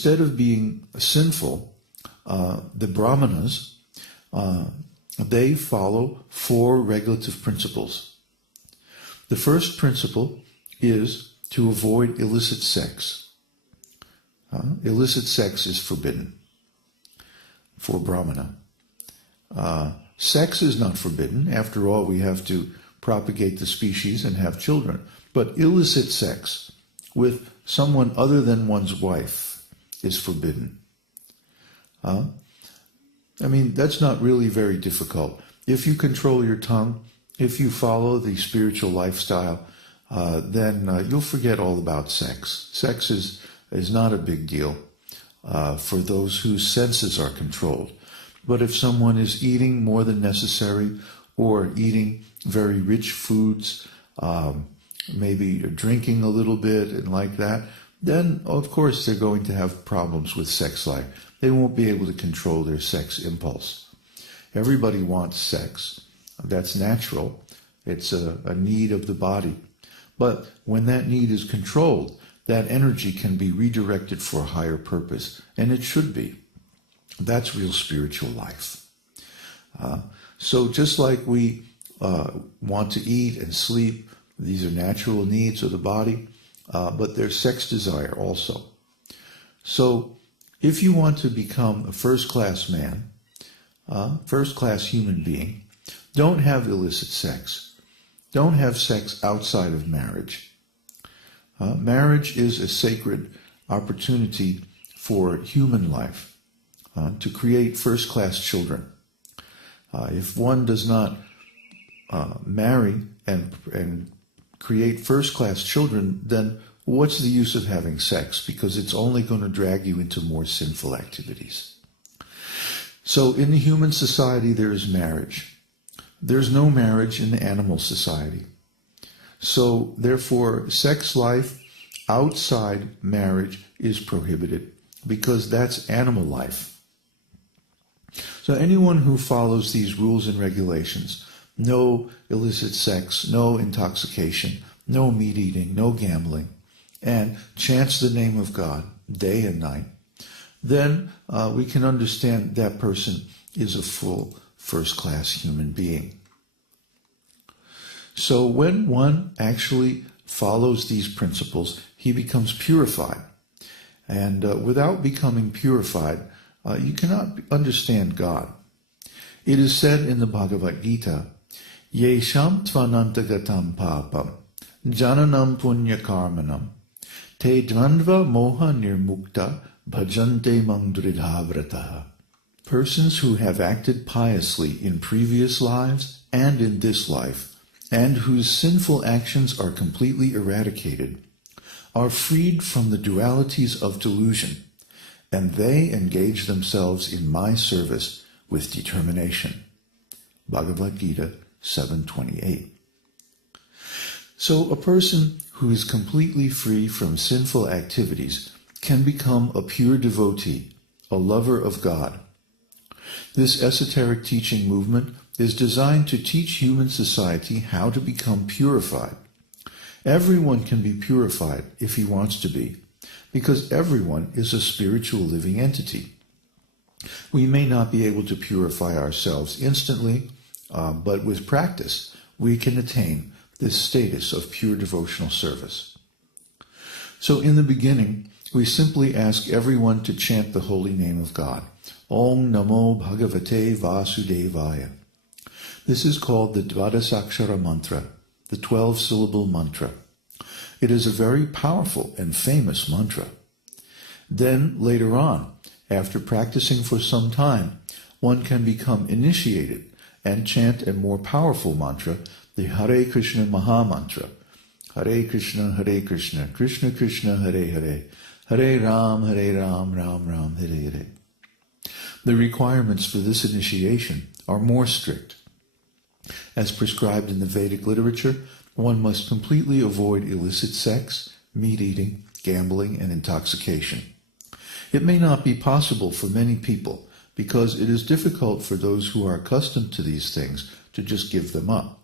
instead of being sinful, the Brahmanas, they follow 4 regulative principles. The first principle is to avoid illicit sex. Illicit sex is forbidden for Brahmana. Sex is not forbidden. After all, we have to propagate the species and have children. But illicit sex with someone other than one's wife is forbidden. I mean, that's not really very difficult. If you control your tongue, if you follow the spiritual lifestyle, then you'll forget all about sex. Sex is not a big deal for those whose senses are controlled. But if someone is eating more than necessary, or eating very rich foods, maybe drinking a little bit and like that, then of course they're going to have problems with sex life. They won't be able to control their sex impulse. Everybody wants sex. That's natural. It's a need of the body. But when that need is controlled, that energy can be redirected for a higher purpose, and it should be. That's real spiritual life. So just like we want to eat and sleep, these are natural needs of the body, but there's sex desire also. So if you want to become a first-class man, first-class human being, don't have illicit sex. Don't have sex outside of marriage. Marriage is a sacred opportunity for human life, to create first-class children. If one does not marry and create first-class children, then what's the use of having sex? Because it's only going to drag you into more sinful activities. So in the human society, there is marriage. There's no marriage in the animal society. So therefore, sex life outside marriage is prohibited, because that's animal life. So anyone who follows these rules and regulations, no illicit sex, no intoxication, no meat eating, no gambling, and chants the name of God day and night, then we can understand that person is a full first-class human being. So when one actually follows these principles, he becomes purified. And without becoming purified, you cannot understand God. It is said in the Bhagavad-gītā, Yesham tvanantagatam papam, jananam punya karmanam, te dvandva moha nirmukta, bhajante mandridhavrataha. Persons who have acted piously in previous lives and in this life, and whose sinful actions are completely eradicated, are freed from the dualities of delusion, and they engage themselves in my service with determination. Bhagavad-gītā 7:28. So a person who is completely free from sinful activities can become a pure devotee, a lover of God. This esoteric teaching movement is designed to teach human society how to become purified. Everyone can be purified if he wants to be, because everyone is a spiritual living entity. We may not be able to purify ourselves instantly, but with practice we can attain this status of pure devotional service. So in the beginning, we simply ask everyone to chant the holy name of God. Om Namo Bhagavate Vasudevaya. This is called the Dvadasakshara mantra, the 12-syllable mantra. It is a very powerful and famous mantra. Then, later on, after practicing for some time, one can become initiated and chant a more powerful mantra, the Hare Kṛṣṇa Maha Mantra. Hare Kṛṣṇa, Krishna Krishna, Hare Hare, Hare Ram, Ram Ram, Hare Hare. The requirements for this initiation are more strict. As prescribed in the Vedic literature, one must completely avoid illicit sex, meat eating, gambling, and intoxication. It may not be possible for many people because it is difficult for those who are accustomed to these things to just give them up.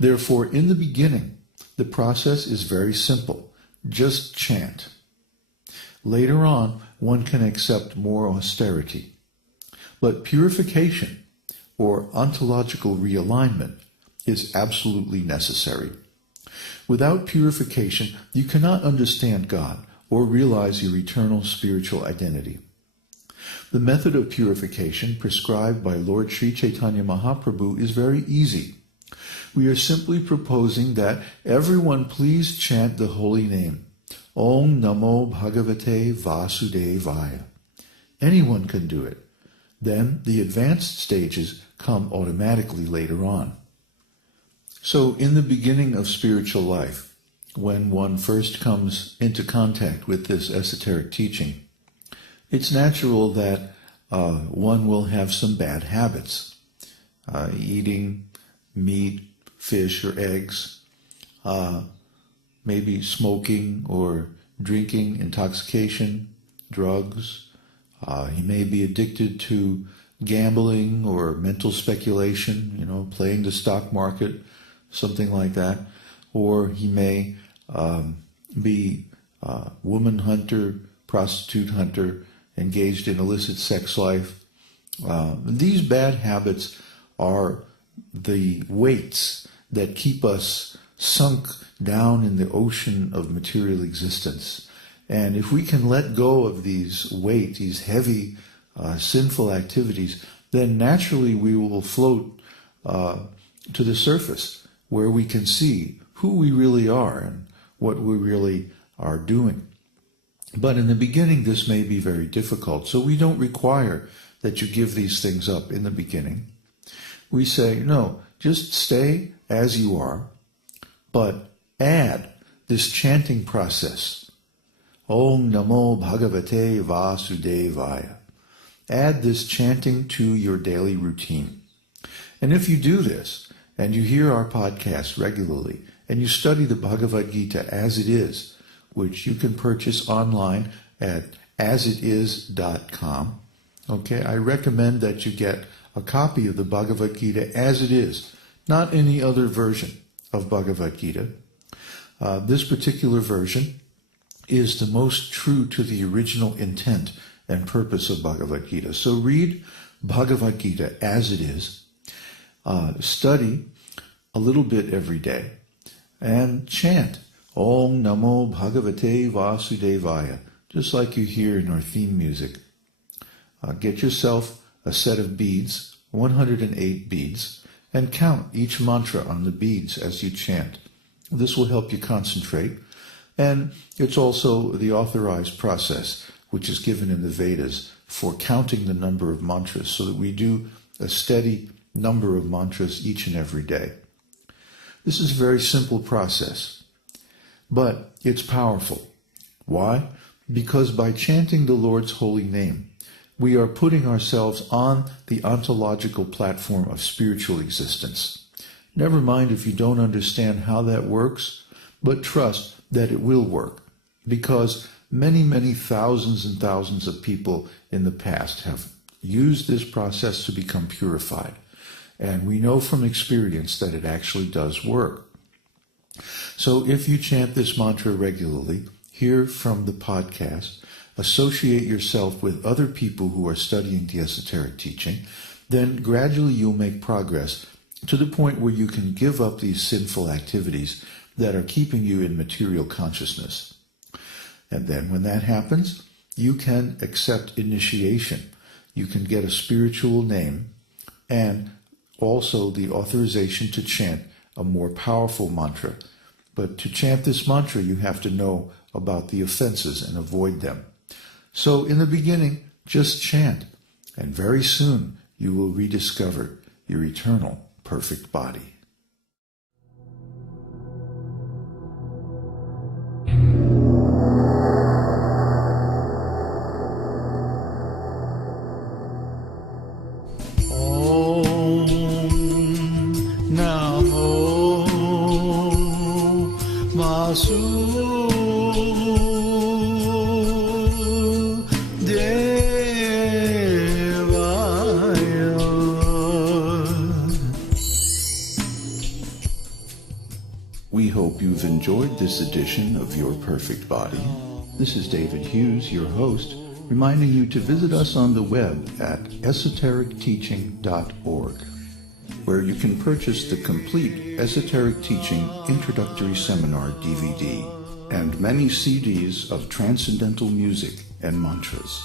Therefore, in the beginning, the process is very simple. Just chant. Later on, one can accept more austerity. But purification, or ontological realignment, is absolutely necessary. Without purification, you cannot understand God or realize your eternal spiritual identity. The method of purification prescribed by Lord Sri Chaitanya Mahaprabhu is very easy. We are simply proposing that everyone please chant the holy name, Om Namo Bhagavate Vasudevaya. Anyone can do it. Then the advanced stages come automatically later on. So in the beginning of spiritual life, when one first comes into contact with this esoteric teaching, it's natural that one will have some bad habits. Eating meat, fish, or eggs, maybe smoking or drinking, intoxication, drugs. He may be addicted to gambling or mental speculation, playing the stock market, something like that. Or he may be a woman hunter, prostitute hunter, engaged in illicit sex life. These bad habits are the weights that keep us sunk down in the ocean of material existence. And if we can let go of these weights, these heavy, sinful activities, then naturally we will float to the surface where we can see who we really are and what we really are doing. But in the beginning, this may be very difficult, so we don't require that you give these things up in the beginning. We say, no, just stay as you are, but add this chanting process. Om Namo Bhagavate Vasudevaya. Add this chanting to your daily routine. And if you do this, and you hear our podcast regularly, and you study the Bhagavad-gītā as it is, which you can purchase online at asitis.com. Okay, I recommend that you get a copy of the Bhagavad-gītā as it is, not any other version of Bhagavad-gītā. This particular version is the most true to the original intent and purpose of Bhagavad-gītā. So read Bhagavad-gītā as it is, study a little bit every day, and chant Om Namo Bhagavate Vasudevaya, just like you hear in our theme music. Get yourself a set of beads, 108 beads, and count each mantra on the beads as you chant. This will help you concentrate, and it's also the authorized process which is given in the Vedas for counting the number of mantras so that we do a steady number of mantras each and every day. This is a very simple process, but it's powerful. Why? Because by chanting the Lord's holy name, we are putting ourselves on the ontological platform of spiritual existence. Never mind if you don't understand how that works, but trust that it will work, because many, many thousands and thousands of people in the past have used this process to become purified. And we know from experience that it actually does work. So if you chant this mantra regularly, hear from the podcast, associate yourself with other people who are studying the esoteric teaching, then gradually you'll make progress to the point where you can give up these sinful activities that are keeping you in material consciousness. And then when that happens, you can accept initiation. You can get a spiritual name and also the authorization to chant a more powerful mantra. But to chant this mantra, you have to know about the offenses and avoid them. So in the beginning, just chant, and very soon you will rediscover your eternal perfect body. We hope you've enjoyed this edition of Your Perfect Body. This is David Hughes, your host, reminding you to visit us on the web at esotericteaching.org, where you can purchase the complete Esoteric Teaching Introductory Seminar DVD and many CDs of transcendental music and mantras.